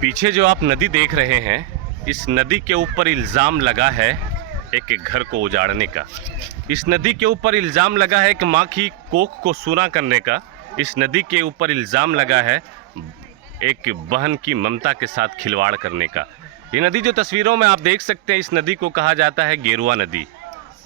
पीछे जो आप नदी देख रहे हैं, इस नदी के ऊपर इल्ज़ाम लगा है एक घर को उजाड़ने का। इस नदी के ऊपर इल्ज़ाम लगा है एक माँ की कोख को सूना करने का। इस नदी के ऊपर इल्ज़ाम लगा है एक बहन की ममता के साथ खिलवाड़ करने का। ये नदी जो तस्वीरों में आप देख सकते हैं, इस नदी को कहा जाता है गेरुआ नदी,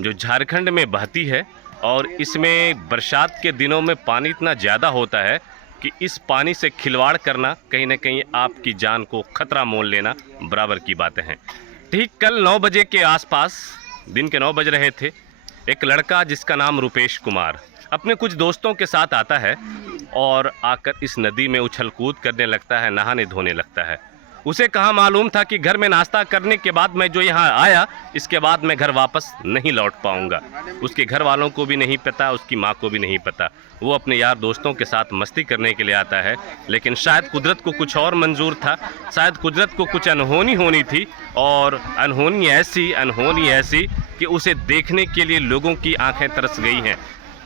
जो झारखंड में बहती है। और इसमें बरसात के दिनों में पानी इतना ज़्यादा होता है कि इस पानी से खिलवाड़ करना कहीं ना कहीं आपकी जान को खतरा मोल लेना बराबर की बातें हैं। ठीक कल 9 बजे के आसपास, दिन के 9 बज रहे थे, एक लड़का जिसका नाम रुपेश कुमार अपने कुछ दोस्तों के साथ आता है और आकर इस नदी में उछल कूद करने लगता है, नहाने धोने लगता है। उसे कहाँ मालूम था कि घर में नाश्ता करने के बाद मैं जो यहाँ आया, इसके बाद मैं घर वापस नहीं लौट पाऊँगा। उसके घर वालों को भी नहीं पता, उसकी माँ को भी नहीं पता। वो अपने यार दोस्तों के साथ मस्ती करने के लिए आता है, लेकिन शायद कुदरत को कुछ और मंजूर था, शायद कुदरत को कुछ अनहोनी होनी थी। और अनहोनी ऐसी कि उसे देखने के लिए लोगों की आंखें तरस गई हैं।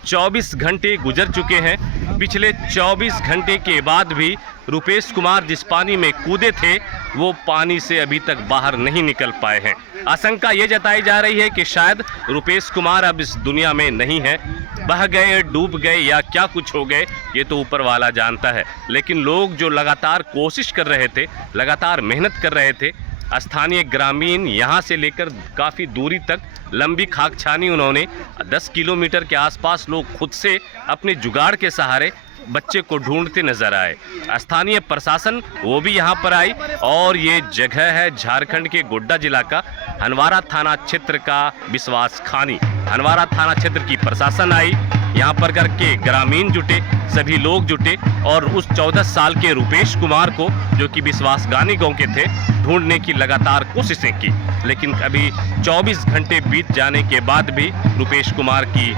24 घंटे गुजर चुके हैं। पिछले 24 घंटे के बाद भी रुपेश कुमार जिस पानी में कूदे थे, वो पानी से अभी तक बाहर नहीं निकल पाए हैं। आशंका ये जताई जा रही है कि शायद रुपेश कुमार अब इस दुनिया में नहीं है, बह गए, डूब गए या क्या कुछ हो गए, ये तो ऊपर वाला जानता है। लेकिन लोग जो लगातार कोशिश कर रहे थे, लगातार मेहनत कर रहे थे, स्थानीय ग्रामीण यहाँ से लेकर काफ़ी दूरी तक लंबी खाक छानी उन्होंने। 10 किलोमीटर के आसपास लोग खुद से अपने जुगाड़ के सहारे बच्चे को ढूंढते नजर आए। स्थानीय प्रशासन वो भी यहाँ पर आई और ये जगह है झारखंड के गोड्डा जिला का हनवारा थाना क्षेत्र का विश्वास खानी। हनवारा थाना क्षेत्र की प्रशासन आई, यहाँ पर करके ग्रामीण जुटे, सभी लोग जुटे और उस 14 साल के रुपेश कुमार को, जो कि विश्वास गानी गांव के थे, ढूंढने की लगातार कोशिशें की। लेकिन अभी 24 घंटे बीत जाने के बाद भी रुपेश कुमार की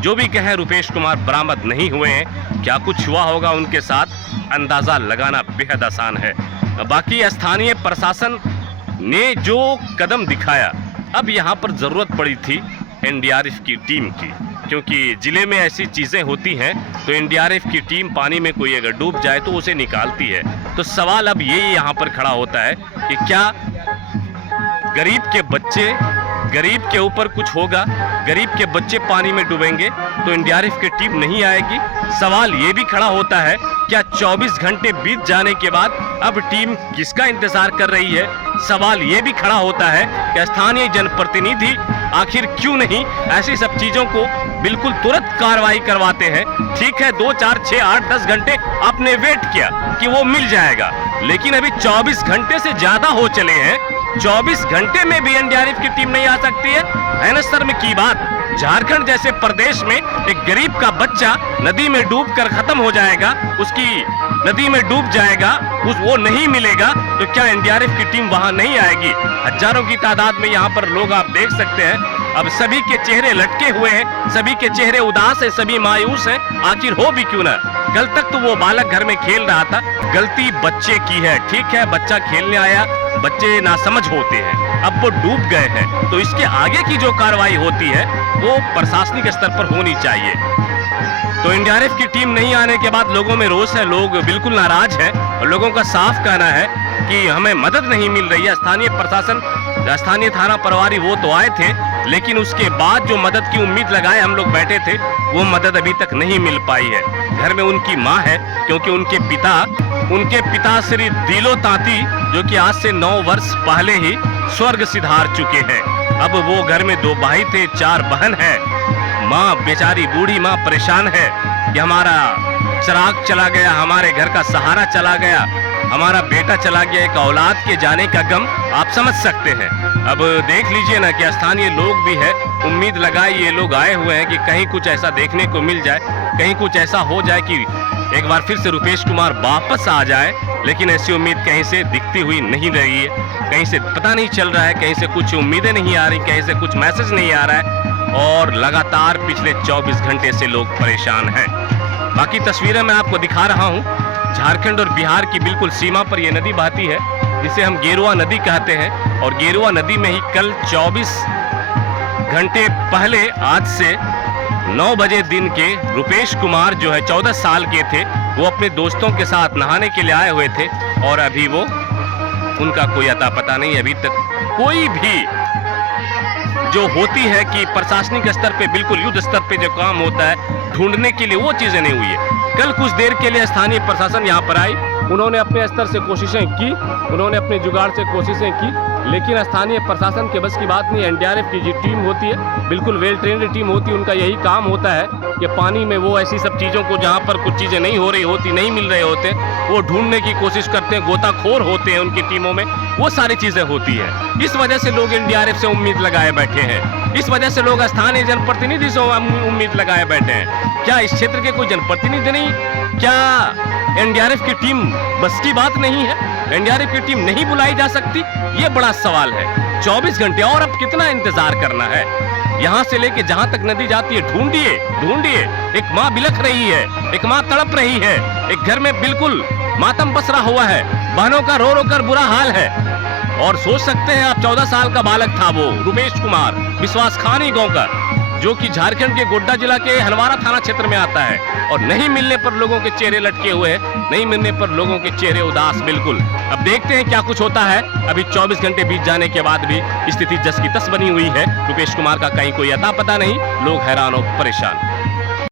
जो भी कहें, रुपेश कुमार बरामद नहीं हुए हैं। क्या कुछ हुआ होगा उनके साथ, अंदाज़ा लगाना बेहद आसान है। बाकी स्थानीय प्रशासन ने जो कदम दिखाया, अब यहाँ पर ज़रूरत पड़ी थी एनडीआरएफ की टीम की, क्योंकि ज़िले में ऐसी चीज़ें होती हैं तो एनडीआरएफ की टीम पानी में कोई अगर डूब जाए तो उसे निकालती है। तो सवाल अब यही यहाँ पर खड़ा होता है कि क्या गरीब के ऊपर कुछ होगा, गरीब के बच्चे पानी में डूबेंगे तो एनडीआरएफ की टीम नहीं आएगी। सवाल ये भी खड़ा होता है, क्या 24 घंटे बीत जाने के बाद अब टीम किसका इंतजार कर रही है। सवाल ये भी खड़ा होता है कि स्थानीय जनप्रतिनिधि आखिर क्यों नहीं ऐसी सब चीजों को बिल्कुल तुरंत कार्रवाई करवाते हैं। ठीक है, 2, 4, 6, 8, 10 घंटे आपने वेट किया कि वो मिल जाएगा, लेकिन अभी 24 घंटे से ज्यादा हो चले हैं। 24 घंटे में भी एनडीआरएफ की टीम नहीं आ सकती है ना शर्म की बात। झारखंड जैसे प्रदेश में एक गरीब का बच्चा नदी में डूबकर खत्म हो जाएगा, उसकी नदी में डूब जाएगा, वो नहीं मिलेगा, तो क्या एनडीआरएफ की टीम वहां नहीं आएगी। हजारों की तादाद में यहाँ पर लोग आप देख सकते हैं। अब सभी के चेहरे लटके हुए हैं, सभी के चेहरे उदास हैं, सभी मायूस हैं। आखिर हो भी क्यों ना। कल तक तो वो बालक घर में खेल रहा था, गलती बच्चे की है। ठीक है, बच्चा खेलने आया, बच्चे नासमझ होते हैं, अब वो डूब गए हैं, तो इसके आगे की जो कार्रवाई होती है वो प्रशासनिक स्तर पर होनी चाहिए। तो एनडीआरएफ की टीम नहीं आने के बाद लोगों में रोष है, लोग बिल्कुल नाराज हैं और लोगों का साफ कहना है कि हमें मदद नहीं मिल रही है। स्थानीय प्रशासन, स्थानीय थाना प्रभारी वो तो आए थे, लेकिन उसके बाद जो मदद की उम्मीद लगाए हम लोग बैठे थे, वो मदद अभी तक नहीं मिल पाई है। घर में उनकी माँ है, क्योंकि उनके पिता श्री दिलो तांती, जो कि आज से 9 वर्ष पहले ही स्वर्ग सिधार चुके हैं। अब वो घर में 2 भाई थे, 4 बहन है। माँ बेचारी बूढ़ी माँ परेशान है कि हमारा चिराग चला गया, हमारे घर का सहारा चला गया, हमारा बेटा चला गया। एक औलाद के जाने का गम आप समझ सकते हैं। अब देख लीजिए ना कि स्थानीय लोग भी है, उम्मीद लगाए ये लोग आए हुए हैं कि कहीं कुछ ऐसा देखने को मिल जाए, कहीं कुछ ऐसा हो जाए कि एक बार फिर से रुपेश कुमार वापस आ जाए। लेकिन ऐसी उम्मीद कहीं से दिखती हुई नहीं रही है, कहीं से पता नहीं चल रहा है, कहीं से कुछ उम्मीदें नहीं आ रही, कहीं से कुछ मैसेज नहीं आ रहा है और लगातार पिछले 24 घंटे से लोग परेशान हैं। बाकी तस्वीरें मैं आपको दिखा रहा हूँ। झारखंड और बिहार की बिल्कुल सीमा पर यह नदी बहती है, जिसे हम गेरुआ नदी कहते हैं। और गेरुआ नदी में ही कल 24 घंटे पहले, आज से 9 बजे दिन के रुपेश कुमार जो है 14 साल के थे, वो अपने दोस्तों के साथ नहाने के लिए आए हुए थे और अभी वो उनका कोई अता पता नहीं। अभी तक कोई भी जो होती है कि प्रशासनिक स्तर पे, बिल्कुल युद्ध स्तर पे जो काम होता है ढूंढने के लिए, वो चीजें नहीं हुई है। कल कुछ देर के लिए स्थानीय प्रशासन यहाँ पर आई, उन्होंने अपने स्तर से कोशिशें की, उन्होंने अपने जुगाड़ से कोशिशें की, लेकिन स्थानीय प्रशासन के बस की बात नहीं। एनडीआरएफ की जो टीम होती है, बिल्कुल वेल ट्रेंड टीम होती है, उनका यही काम होता है कि पानी में वो ऐसी सब चीज़ों को, जहाँ पर कुछ चीज़ें नहीं हो रही होती, नहीं मिल रहे होते, वो ढूंढने की कोशिश करते हैं। गोताखोर होते हैं उनकी टीमों में, वो सारी चीज़ें होती है। इस वजह से लोग एनडीआरएफ से उम्मीद लगाए बैठे हैं, इस वजह से लोग स्थानीय जनप्रतिनिधि से उम्मीद लगाए बैठे हैं। क्या इस क्षेत्र के कोई जनप्रतिनिधि नहीं? क्या एनडीआरएफ की टीम बस की बात नहीं है? एनडीआरएफ की टीम नहीं बुलाई जा सकती? ये बड़ा सवाल है। 24 घंटे और अब कितना इंतजार करना है? यहाँ से लेके जहां तक नदी जाती है, ढूंढिए ढूंढिए। एक माँ बिलख रही है, एक माँ तड़प रही है, एक घर में बिल्कुल मातम पसरा हुआ है, बहनों का रो रो कर बुरा हाल है। और सोच सकते हैं आप, 14 साल का बालक था वो, रुपेश कुमार, विश्वासखानी गांव का, जो कि झारखंड के गोड्डा जिला के हलवारा थाना क्षेत्र में आता है। और नहीं मिलने पर लोगों के चेहरे लटके हुए हैं, नहीं मिलने पर लोगों के चेहरे उदास बिल्कुल। अब देखते हैं क्या कुछ होता है। अभी 24 घंटे बीत जाने के बाद भी स्थिति जस की तस बनी हुई है। रुपेश कुमार का कहीं कोई अता पता नहीं, लोग हैरान और परेशान।